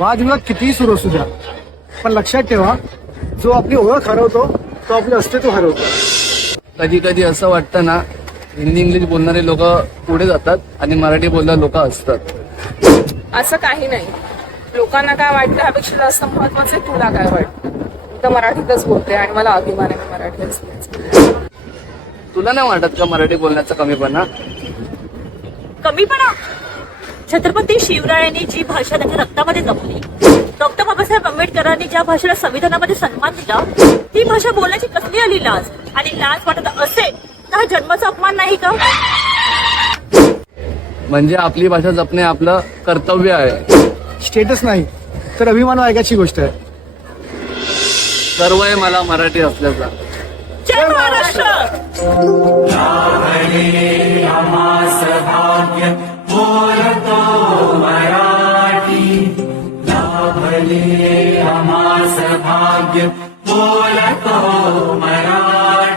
वादविवाद कितीही सुरू असू द्या, पण लक्षात ठेवा, जो आपली ओळख हरवतो तो आपलं अस्तित्व हरवतो. कधी कधी असं वाटतं ना, हिंदी इंग्लिश बोलणारे लोक पुढे जातात आणि मराठी बोलणारे लोक असतात. असं काही नाही. लोकांना काय वाटतं ह्यापेक्षा जास्त महत्वाचं आहे तुला काय वाटतं. तर मराठीतच बोलते आणि मला अभिमान आहे मराठी असल्याचा. तुला नाही वाटत का मराठी बोलण्याचा कमीपणा? कमीपणा? छत्रपती शिवरायांनी जी भाषा त्यांच्या रक्तामध्ये जपली, डॉक्टर बाबासाहेब आंबेडकरांनी ज्या भाषेला संविधानामध्ये सन्मान दिला, ती भाषा बोलण्याची कसली आली लाज? आणि लाज वाटत असेल तर हा जन्माचा अपमान नाही का? म्हणजे आपली भाषा जपणे आपलं कर्तव्य आहे. स्टेटस नाही तर अभिमान वागायची गोष्ट आहे. गर्व आहे मला मराठी असल्याचा. जय महाराष्ट्र. भाग्य बोलतो मराठी.